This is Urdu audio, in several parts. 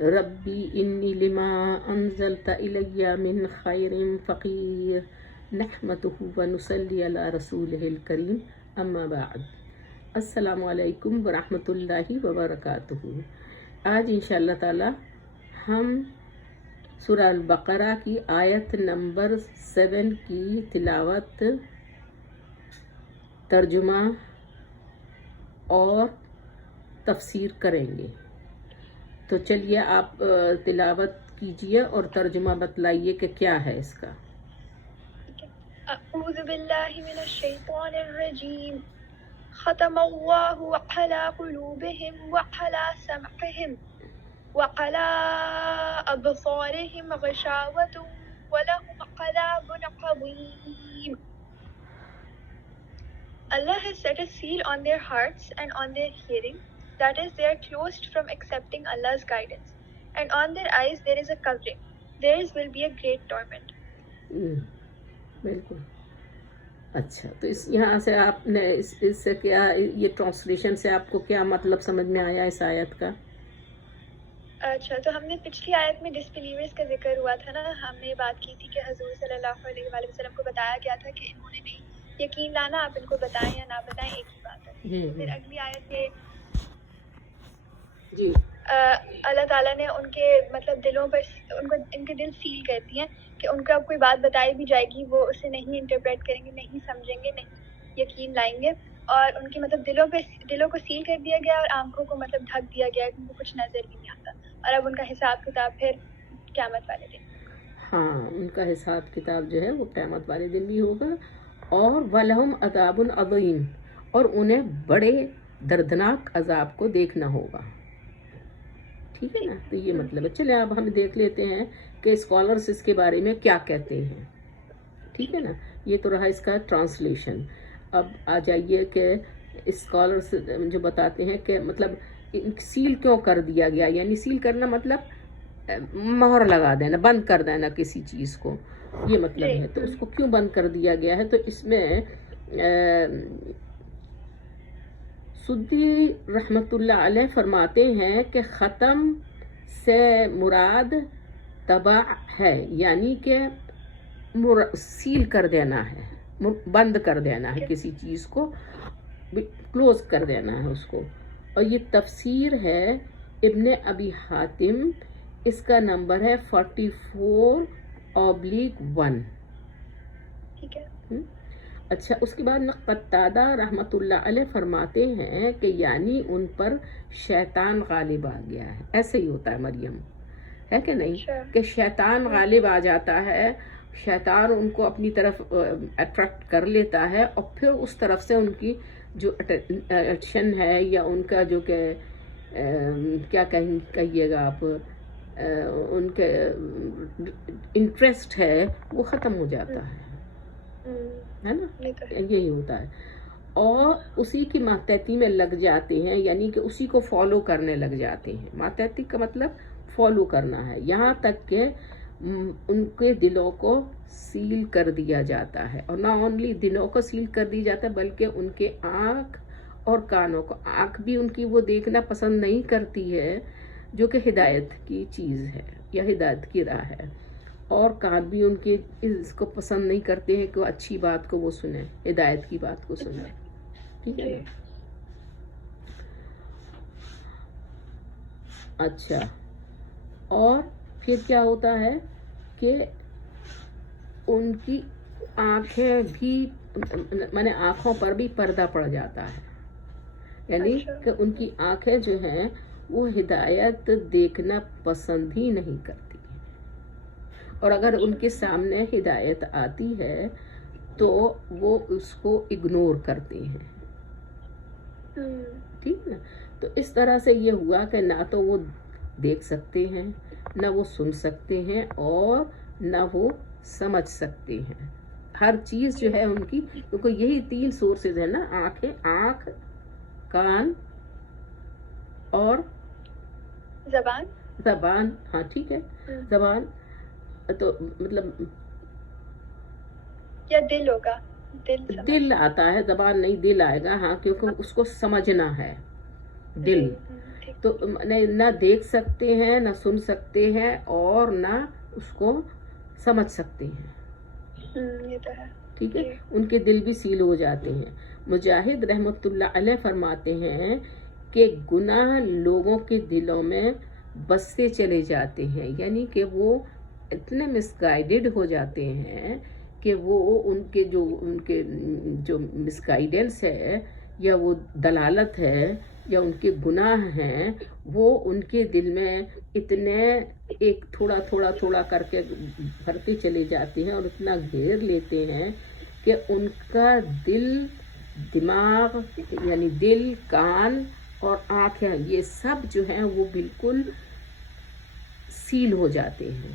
ربی انی لما انزلت الی من خیر فقیر نحمده ونصلی علی رسولہ الکریم اما بعد۔ السلام علیکم ورحمۃ اللہ وبرکاتہ۔ آج انشاءاللہ تعالی ہم سورہ البقرہ کی آیت نمبر 7 کی تلاوت، ترجمہ اور تفسیر کریں گے۔ تو چلیے آپ تلاوت کیجئے اور ترجمہ بتلائیے کہ کیا ہے اس کا۔ اعوذ باللہ من الشیطان الرجیم۔ ختم اللہ علی قلوبہم وعلی سمعہم وعلی ابصارہم غشاوۃ ولہم عذاب عظیم۔ Allah has set a seal on their hearts and on their hearing, that is, they are closed from accepting Allah's guidance, and on their eyes there is a covering. Theirs will be a great torment. بالکل اچھا، تو اس یہاں سے آپ نے اس سے کیا، یہ ٹرانسلیشن سے آپ کو کیا مطلب سمجھ میں آیا اس آیت کا؟ اچھا، تو ہم نے پچھلی آیت میں ڈسبلیورز کا ذکر ہوا تھا نا، ہم نے بات کی تھی کہ حضور صلی اللہ علیہ وآلہ وسلم کو بتایا گیا تھا کہ انہوں نے نہیں یقین لانا، آپ ان کو بتائیں یا نہ بتائیں ایک ہی بات ہے۔ پھر اگلی آیت میں جی اللہ تعالیٰ نے ان کے مطلب دلوں پر ان کے دل سیل کر دیے ہیں کہ ان کو اب کوئی بات بتائی بھی جائے گی وہ اسے نہیں انٹرپریٹ کریں گے، نہیں سمجھیں گے، نہیں یقین لائیں گے، اور ان کے مطلب دلوں کو سیل کر دیا گیا اور آنکھوں کو مطلب ڈھک دیا گیا، ان کو کچھ نظر بھی نہیں آتا، اور اب ان کا حساب کتاب پھر قیامت والے دن۔ ہاں، ان کا حساب کتاب جو ہے وہ قیامت والے دن بھی ہوگا، اور وَلَهُمْ عَذَابٌ عَظِيمٌ، اور انہیں بڑے دردناک عذاب کو دیکھنا ہوگا۔ ٹھیک ہے نا، تو یہ مطلب ہے۔ چلے اب ہم دیکھ لیتے ہیں کہ اسکالرس اس کے بارے میں کیا کہتے ہیں۔ ٹھیک ہے نا، یہ تو رہا اس کا ٹرانسلیشن۔ اب آ جائیے کہ اسکالرس جو بتاتے ہیں کہ مطلب سیل کیوں کر دیا گیا، یعنی سیل کرنا مطلب مہر لگا دینا، بند کر دینا کسی چیز کو، یہ مطلب ہے۔ تو اس کو کیوں بند کر دیا گیا ہے، تو اس میں سدی رحمۃ اللہ علیہ فرماتے ہیں کہ ختم سے مراد طبع ہے، یعنی کہ سیل کر دینا ہے، بند کر دینا ہے کسی چیز کو، کلوز کر دینا ہے اس کو۔ اور یہ تفسیر ہے ابن ابی حاتم، اس کا نمبر ہے 44/1۔ ٹھیک ہے۔ اچھا، اس کے بعد قتادہ رحمۃ اللہ علیہ فرماتے ہیں کہ یعنی ان پر شیطان غالب آ گیا ہے۔ ایسے ہی ہوتا ہے مریم، ہے کہ نہیں، کہ شیطان غالب آ جاتا ہے، شیطان ان کو اپنی طرف اٹریکٹ کر لیتا ہے، اور پھر اس طرف سے ان کی جو ایکشن ہے یا ان کا جو کہ کیا کہیے گا آپ، ان کے انٹرسٹ ہے وہ ختم ہو جاتا ہے نا، یہی ہوتا ہے، اور اسی کی ماتحتی میں لگ جاتے ہیں، یعنی کہ اسی کو فالو کرنے لگ جاتے ہیں۔ ماتحتی کا مطلب فالو کرنا ہے، یہاں تک کہ ان کے دلوں کو سیل کر دیا جاتا ہے، اور نہ اونلی دلوں کو سیل کر دیا جاتا ہے بلکہ ان کے آنکھ اور کانوں کو، آنکھ بھی ان کی وہ دیکھنا پسند نہیں کرتی ہے جو کہ ہدایت کی چیز ہے یا ہدایت کی راہ ہے، اور کان بھی ان کے اس کو پسند نہیں کرتے ہیں کہ وہ اچھی بات کو وہ سنیں، ہدایت کی بات کو سنیں۔ ٹھیک ہے نا، اچھا، اور پھر کیا ہوتا ہے کہ ان کی آنکھیں بھی، مانے آنکھوں پر بھی پردہ پڑ جاتا ہے، یعنی کہ ان کی آنکھیں جو ہیں وہ ہدایت دیکھنا پسند ہی نہیں کرتی، اور اگر ان کے سامنے ہدایت آتی ہے تو وہ اس کو اگنور کرتے ہیں۔ ٹھیک ہے، تو اس طرح سے یہ ہوا کہ نہ تو وہ دیکھ سکتے ہیں، نہ وہ سن سکتے ہیں، اور نہ وہ سمجھ سکتے ہیں۔ ہر چیز جو ہے ان کی، کیونکہ یہی 3 سورسز ہیں نا، آنکھ، کان اور زبان۔ ہاں ٹھیک ہے، زبان تو مطلب یا دل ہوگا، دل آتا ہے، زبان نہیں، دل آئے گا، ہاں، کیونکہ اس کو سمجھنا ہے، دل تو نہ دیکھ سکتے ہیں، نہ سن سکتے ہیں، اور نہ اس کو سمجھ سکتے ہیں. یہ تو ہے. ٹھیک ہے. ان کے دل بھی سیل ہو جاتے ہیں. مجاہد رحمۃ اللہ علیہ فرماتے ہیں کہ گناہ لوگوں کے دلوں میں بستے چلے جاتے ہیں، یعنی کہ وہ اتنے مس گائیڈڈ ہو جاتے ہیں کہ وہ ان کے جو مس گائیڈنس ہے یا وہ دلالت ہے یا ان کے گناہ ہیں، وہ ان کے دل میں اتنے ایک تھوڑا کر کے بھرتے چلے جاتے ہیں اور اتنا گھیر لیتے ہیں کہ ان کا دل، دماغ، یعنی دل، کان اور آنکھیں، یہ سب جو ہیں وہ بالکل سیل ہو جاتے ہیں.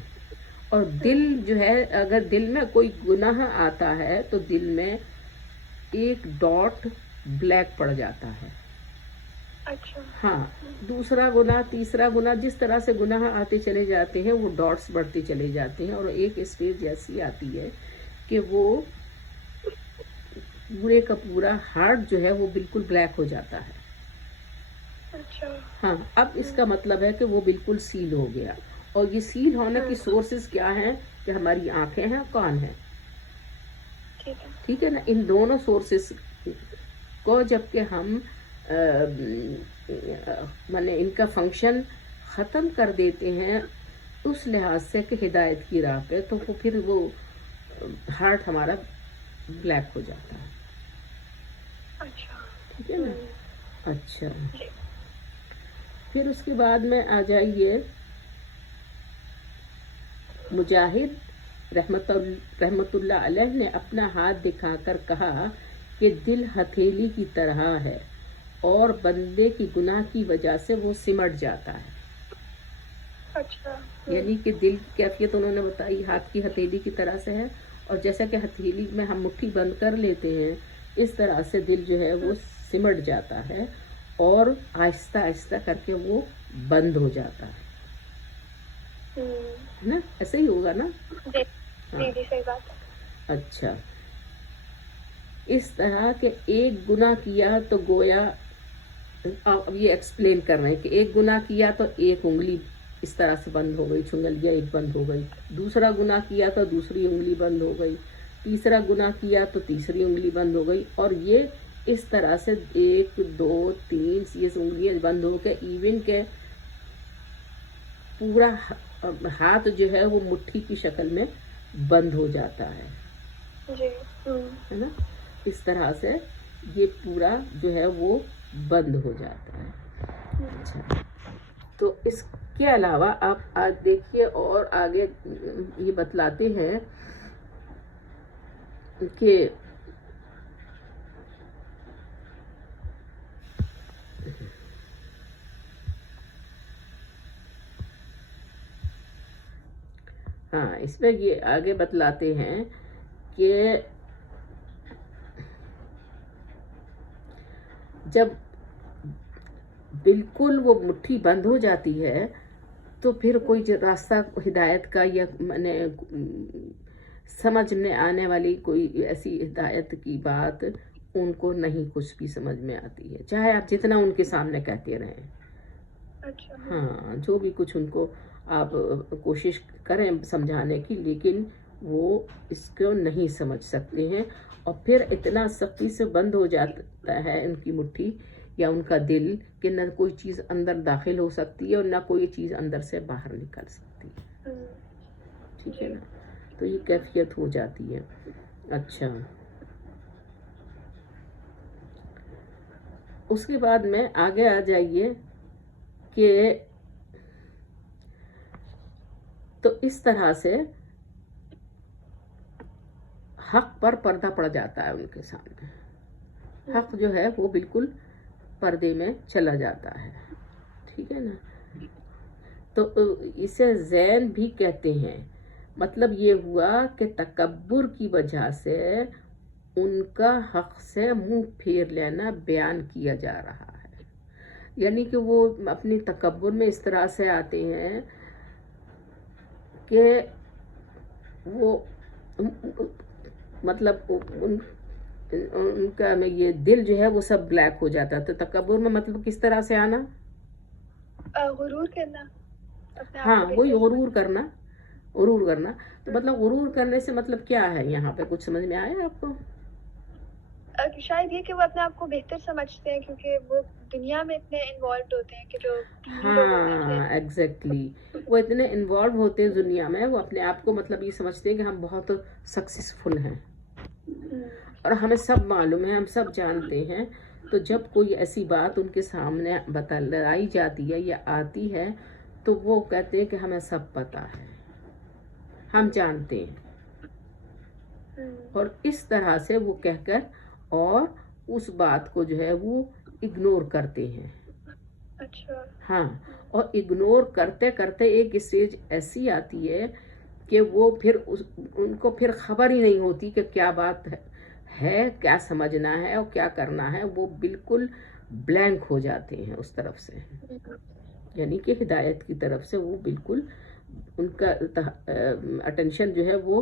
اور دل جو ہے، اگر دل میں کوئی گناہ آتا ہے تو دل میں ایک ڈاٹ بلیک پڑ جاتا ہے. اچھا. ہاں. دوسرا گناہ، تیسرا گناہ، جس طرح سے گناہ آتے چلے جاتے ہیں وہ ڈاٹس بڑھتے چلے جاتے ہیں، اور ایک اسٹیج ایسی آتی ہے کہ وہ پورے کا پورا ہارٹ جو ہے وہ بالکل بلیک ہو جاتا ہے. اچھا. ہاں. اب اس کا مطلب ہے کہ وہ بالکل سیل ہو گیا. اور یہ سیل ہونے کی سورسز کیا ہیں؟ کہ ہماری آنکھیں ہیں، کان ہیں. ٹھیک ہے نا. ان دونوں سورسز کو جب کہ ہم ان کا فنکشن ختم کر دیتے ہیں اس لحاظ سے کہ ہدایت کی راہ پہ، تو وہ پھر وہ ہارٹ ہمارا بلیک ہو جاتا ہے. اچھا. ٹھیک ہے نا. اچھا. پھر اس کے بعد میں آ جائیے مجاہد رحمت اللہ علیہ نے اپنا ہاتھ دکھا کر کہا کہ دل ہتھیلی کی طرح ہے اور بندے کی گناہ کی وجہ سے وہ سمٹ جاتا ہے. اچھا. یعنی کہ دل کی کیفیت انہوں نے بتائی ہاتھ کی ہتھیلی کی طرح سے ہے، اور جیسا کہ ہتھیلی میں ہم مٹھی بند کر لیتے ہیں اس طرح سے دل جو ہے وہ سمٹ جاتا ہے اور آہستہ آہستہ کر کے وہ بند ہو جاتا ہے نا. ایسے ہی ہوگا نا. جی صحیح بات ہے. اچھا. اس طرح کہ ایک گناہ کیا تو گویا، اب یہ ایکسپلین کر رہے ہیں کہ ایک گناہ کیا تو ایک انگلی اس طرح سے بند ہو گئی، چنگلیاں ایک بند ہو گئی. دوسرا گناہ کیا تو دوسری انگلی بند ہو گئی. تیسرا گناہ کیا تو تیسری انگلی بند ہو گئی. اور یہ اس طرح سے 1 2 3 یہ انگلیاں بند ہو کے ایون کے پورا ہاتھ جو ہے وہ مٹھی کی شکل میں بند ہو جاتا ہے. جی. ہے نا. اس طرح سے یہ پورا جو ہے وہ بند ہو جاتا ہے. اچھا. تو اس کے علاوہ آپ آج دیکھیے اور آگے یہ بتلاتے ہیں کہ ہاں اس میں یہ آگے بتلاتے ہیں کہ جب بالکل وہ مٹھی بند ہو جاتی ہے تو پھر کوئی راستہ ہدایت کا یا سمجھ میں آنے والی کوئی ایسی ہدایت کی بات ان کو نہیں کچھ بھی سمجھ میں آتی ہے، چاہے آپ جتنا ان کے سامنے کہتے رہیں. اچھا. ہاں. جو بھی کچھ ان کو آپ کوشش کریں سمجھانے کی، لیکن وہ اس کو نہیں سمجھ سکتے ہیں. اور پھر اتنا سختی سے بند ہو جاتا ہے ان کی مٹھی یا ان کا دل کہ نہ کوئی چیز اندر داخل ہو سکتی ہے اور نہ کوئی چیز اندر سے باہر نکل سکتی ہے. ٹھیک ہے نا. تو یہ کیفیت ہو جاتی ہے. اچھا. اس کے بعد میں آگے آ جائیے کہ تو اس طرح سے حق پر پردہ پڑ جاتا ہے ان کے سامنے. حق جو ہے وہ بالکل پردے میں چلا جاتا ہے. ٹھیک ہے نا. تو اسے زین بھی کہتے ہیں. مطلب یہ ہوا کہ تکبر کی وجہ سے ان کا حق سے منہ پھیر لینا بیان کیا جا رہا ہے. یعنی کہ وہ اپنی تکبر میں اس طرح سے آتے ہیں کہ وہ مطلب ان کا یہ دل جو ہے وہ سب بلیک ہو جاتا ہے. تو تکبر میں مطلب کس طرح سے آنا؟ غرور کرنا اپنے آپ ہاں کو وہی بہتر غرور کرنا، غرور کرنا. تو مطلب غرور کرنے سے مطلب کیا ہے یہاں پہ، کچھ سمجھ میں آیا آپ کو؟ شاید یہ کہ وہ اپنے آپ کو بہتر سمجھتے ہیں کیونکہ وہ دنیا میں اتنے انوالوڈ ہوتے ہیں کہ جو دینی لوگ ہوتے ہیں ہاں ایگزیکٹلی، وہ اتنے انوالو ہوتے ہیں دنیا میں، وہ اپنے آپ کو مطلب یہ سمجھتے ہیں کہ ہم بہت سکسیسفل ہیں اور ہمیں سب معلوم ہے، ہم سب جانتے ہیں. تو جب کوئی ایسی بات ان کے سامنے بتلائی جاتی ہے یا آتی ہے تو وہ کہتے ہیں کہ ہمیں سب پتہ ہے، ہم جانتے ہیں. اور اس طرح سے وہ کہہ کر اور اس بات کو جو ہے وہ اگنور کرتے ہیں. اچھا. ہاں، اور اگنور کرتے کرتے ایک اسٹیج ایسی آتی ہے کہ وہ پھر ان کو پھر خبر ہی نہیں ہوتی کہ کیا بات ہے، کیا سمجھنا ہے اور کیا کرنا ہے. وہ بالکل بلینک ہو جاتے ہیں اس طرف سے، یعنی کہ ہدایت کی طرف سے وہ بالکل ان کا اٹینشن جو ہے وہ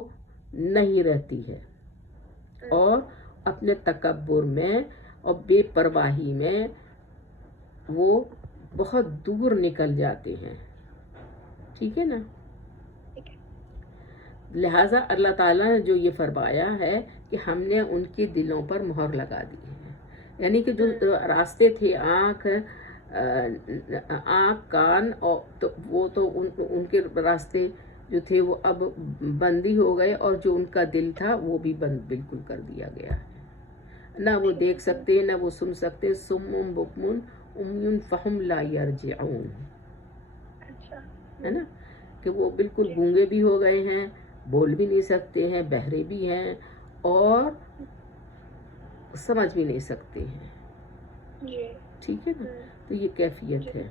نہیں رہتی ہے، اور اپنے تکبر میں اور بے پرواہی میں وہ بہت دور نکل جاتے ہیں. ٹھیک ہے نا؟ لہٰذا اللہ تعالیٰ نے جو یہ فرمایا ہے کہ ہم نے ان کے دلوں پر مہر لگا دی ہے، یعنی کہ جو راستے تھے آنکھ کان، اور تو وہ تو ان کے راستے جو تھے وہ اب بندی ہو گئے، اور جو ان کا دل تھا وہ بھی بند بالکل کر دیا گیا ہے. نہ وہ دیکھ سکتے نہ وہ سن سکتے. سم بکم عمی فہم لا یرجعون، ہے نا، کہ وہ بالکل گونگے بھی ہو گئے ہیں، بول بھی نہیں سکتے ہیں، بہرے بھی ہیں اور سمجھ بھی نہیں سکتے ہیں. ٹھیک ہے نا؟ تو یہ کیفیت ہے.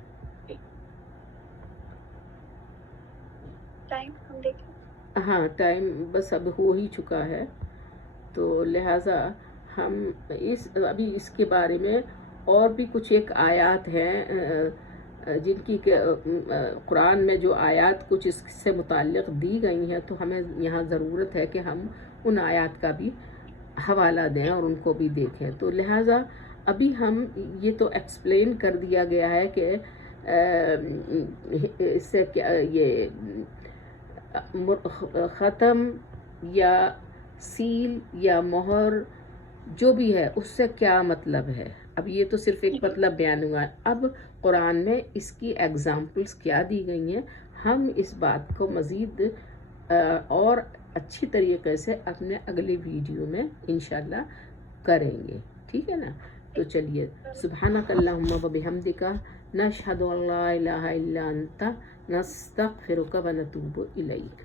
ہاں ٹائم بس اب ہو ہی چکا ہے، تو لہٰذا ہم ابھی اس کے بارے میں اور بھی کچھ ایک آیات ہیں جن کی قرآن میں جو آیات کچھ اس سے متعلق دی گئی ہیں، تو ہمیں یہاں ضرورت ہے کہ ہم ان آیات کا بھی حوالہ دیں اور ان کو بھی دیکھیں. تو لہٰذا ابھی ہم یہ تو ایکسپلین کر دیا گیا ہے کہ اس سے کیا یہ ختم یا سیل یا مہر جو بھی ہے اس سے کیا مطلب ہے. اب یہ تو صرف ایک مطلب بیان ہوا ہے، اب قرآن میں اس کی ایگزامپلس کیا دی گئی ہیں، ہم اس بات کو مزید اور اچھی طریقے سے اپنے اگلی ویڈیو میں انشاءاللہ کریں گے. ٹھیک ہے نا؟ تو چلیے، سبحانک اللہم و بحمدک، نشہد ان لا الہ الا انت، نستغفرک و نتوب الیک.